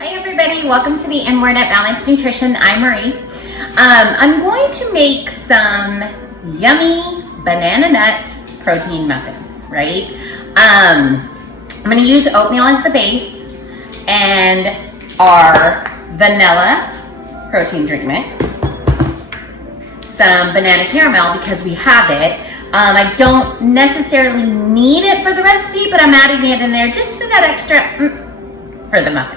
Hi everybody, welcome to the Inward at Balanced Nutrition. I'm Marie. I'm going to make some yummy banana nut protein muffins, right? I'm going to use oatmeal as the base and our vanilla protein drink mix, some banana caramel because we have it. I don't necessarily need it for the recipe, but I'm adding it in there just for that extra for the muffin.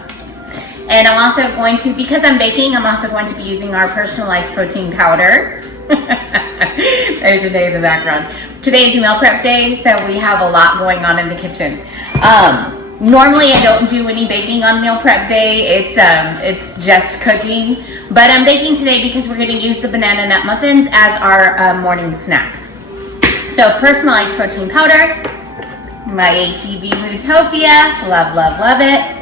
And I'm also going to, because I'm baking, I'm also going to be using our personalized protein powder. There's a day in the background. Today's meal prep day, so we have a lot going on in the kitchen. Normally I don't do any baking on meal prep day. It's just cooking. But I'm baking today because we're gonna use the banana nut muffins as our morning snack. So personalized protein powder, my HBL Mootopia, love, love, love it.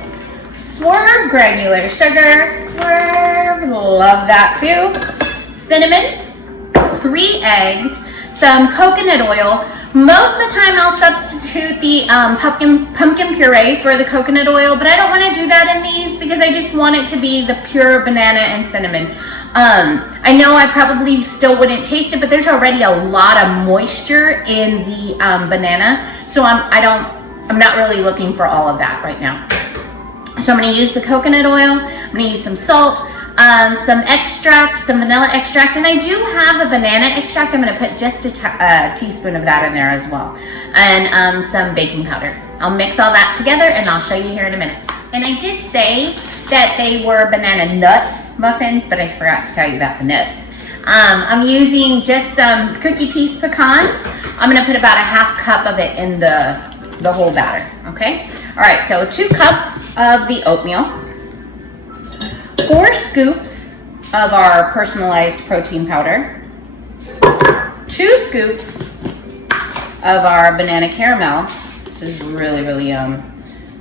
Swerve granular sugar, swerve, love that too. Cinnamon, 3 eggs, some coconut oil. Most of the time I'll substitute the pumpkin puree for the coconut oil, but I don't want to do that in these because I just want it to be the pure banana and cinnamon. I know I probably still wouldn't taste it, but there's already a lot of moisture in the banana, so I'm not really looking for all of that right now. So I'm going to use the coconut oil, I'm going to use some salt, some extract, some vanilla extract, and I do have a banana extract. I'm going to put just a teaspoon of that in there as well, and some baking powder. I'll mix all that together and I'll show you here in a minute. And I did say that they were banana nut muffins, but I forgot to tell you about the nuts. I'm using just some cookie piece pecans. I'm going to put about a ½ cup of it in the whole batter, okay? All right, so 2 cups of the oatmeal, 4 scoops of our personalized protein powder, 2 scoops of our banana caramel. This is really, really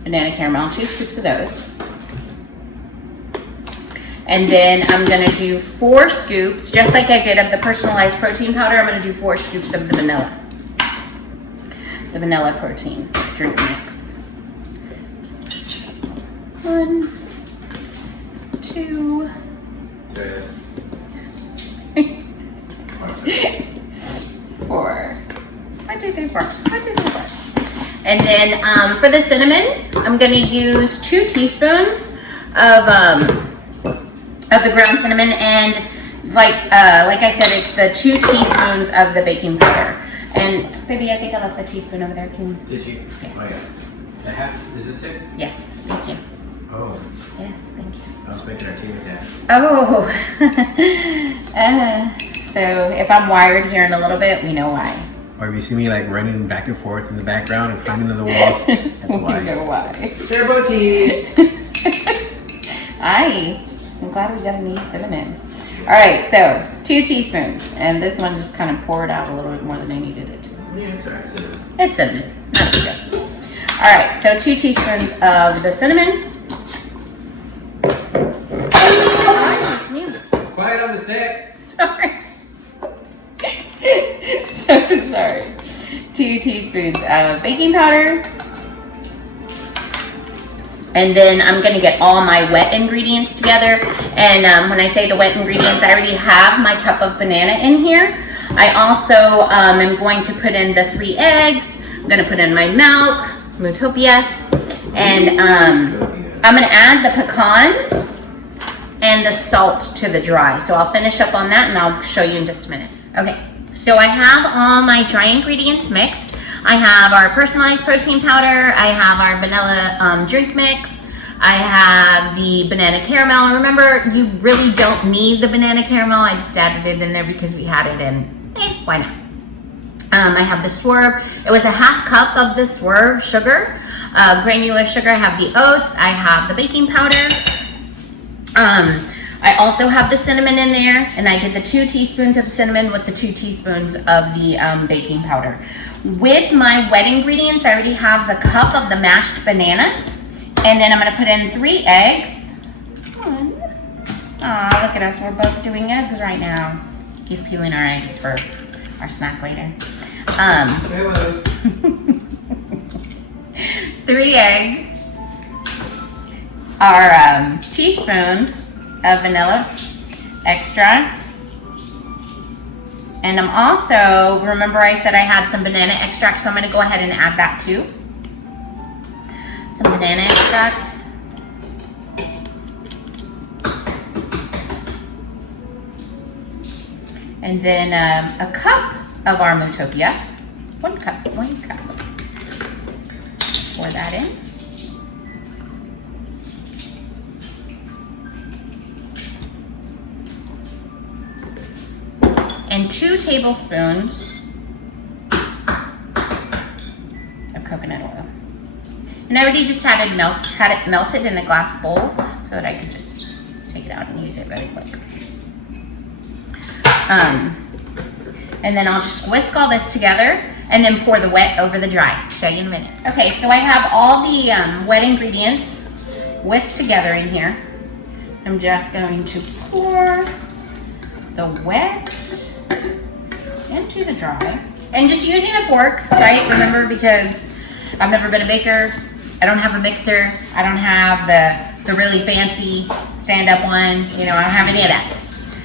banana caramel, 2 scoops of those. And then I'm gonna do 4 scoops, just like I did of the personalized protein powder, I'm gonna do 4 scoops of the vanilla protein drink mix. 1, 2, 4. 1, 2, 3, 4. 1, 2, 3, 4. And then for the cinnamon, I'm going to use 2 teaspoons of the ground cinnamon, and like I said, it's the 2 teaspoons of the baking powder. And baby, I think I left the teaspoon over there. Did you? Yes. Oh yeah. The half? Is this it? Yes, thank you. Oh. Yes, thank you. I was making our tea with that. Oh. So if I'm wired here in a little bit, we know why. Or if you see me like running back and forth in the background and climbing to the walls, that's why. We know why. Turbo tea. Aye. I'm glad we got a new cinnamon. All right, so 2 teaspoons, and this one just kind of poured out a little bit more than I needed it to. Yeah, it's right, cinnamon. It's cinnamon. That's good. All right, so 2 teaspoons of the cinnamon. Quiet on the set. Sorry. So sorry. 2 teaspoons of baking powder. And then I'm gonna get all my wet ingredients together. And when I say the wet ingredients, I already have my cup of banana in here. I also am going to put in the 3 eggs. I'm gonna put in my milk, Mootopia. And I'm gonna add the pecans and the salt to the dry. So I'll finish up on that and I'll show you in just a minute. Okay, so I have all my dry ingredients mixed. I have our personalized protein powder, I have our vanilla drink mix, I have the banana caramel. Remember, you really don't need the banana caramel, I just added it in there because we had it in, why not? I have the swerve, it was a ½ cup of the swerve sugar, granular sugar. I have the oats, I have the baking powder. I also have the cinnamon in there, and I did the 2 teaspoons of the cinnamon with the 2 teaspoons of the baking powder. With my wet ingredients, I already have the cup of the mashed banana, and then I'm going to put in 3 eggs. Aw, look at us, we're both doing eggs right now. He's peeling our eggs for our snack later. 3 eggs. our teaspoon of vanilla extract. And I'm also, remember I said I had some banana extract, so I'm gonna go ahead and add that too. Some banana extract. And then a cup of our Mootopia. One cup. Pour that in. And 2 tablespoons of coconut oil. And I already just had it melted in a glass bowl so that I could just take it out and use it really quick. And then I'll just whisk all this together and then pour the wet over the dry. Show you in a minute. Okay, so I have all the wet ingredients whisked together in here. I'm just going to pour the wet into the dry. And just using a fork, right? Remember, because I've never been a baker. I don't have a mixer. I don't have the really fancy stand-up one. You know, I don't have any of that.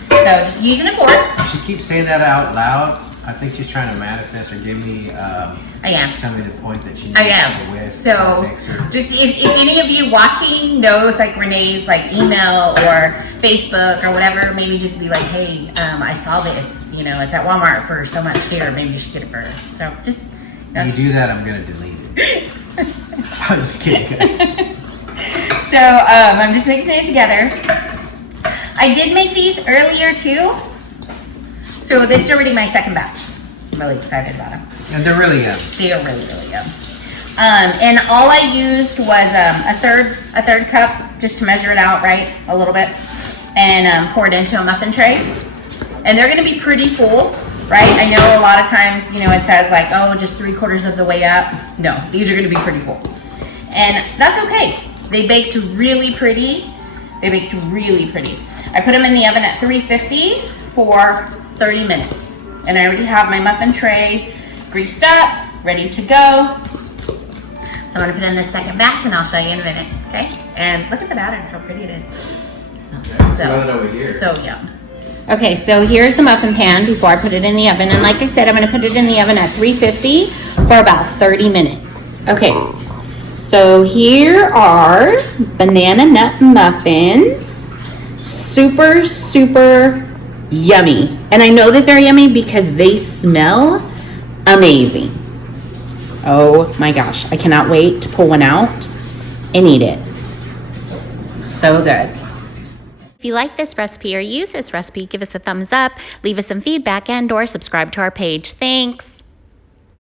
So just using a fork. She keeps saying that out loud. I think she's trying to manifest or give me. I am. Tell me the point that she needs I am. to whisk. So just if any of you watching knows like Renee's like email or Facebook or whatever, maybe just be like, hey, I saw this. You know, it's at Walmart for so much here. Maybe you should get it for her. So just. When you do that, I'm gonna delete it. I'm just kidding, guys. So I'm just mixing it together. I did make these earlier too. So this is already my second batch. I'm really excited about them. And they're really yummy. They are really, really good. And all I used was a third cup just to measure it out, right? A little bit. And pour it into a muffin tray. And they're gonna be pretty full, right? I know a lot of times, you know, it says like, oh, just 3/4 of the way up. No, these are gonna be pretty full. And that's okay. They baked really pretty. They baked really pretty. I put them in the oven at 350 for 30 minutes. And I already have my muffin tray greased up, ready to go. So I'm gonna put in the second batch and I'll show you in a minute, okay? And look at the batter, how pretty it is. It smells so yum. Okay, so here's the muffin pan before I put it in the oven. And like I said, I'm gonna put it in the oven at 350 for about 30 minutes. Okay, so here are banana nut muffins. Super, super yummy. And I know that they're yummy because they smell amazing. Oh my gosh, I cannot wait to pull one out and eat it. So good. If you like this recipe or use this recipe, give us a thumbs up, leave us some feedback, and/or subscribe to our page. Thanks.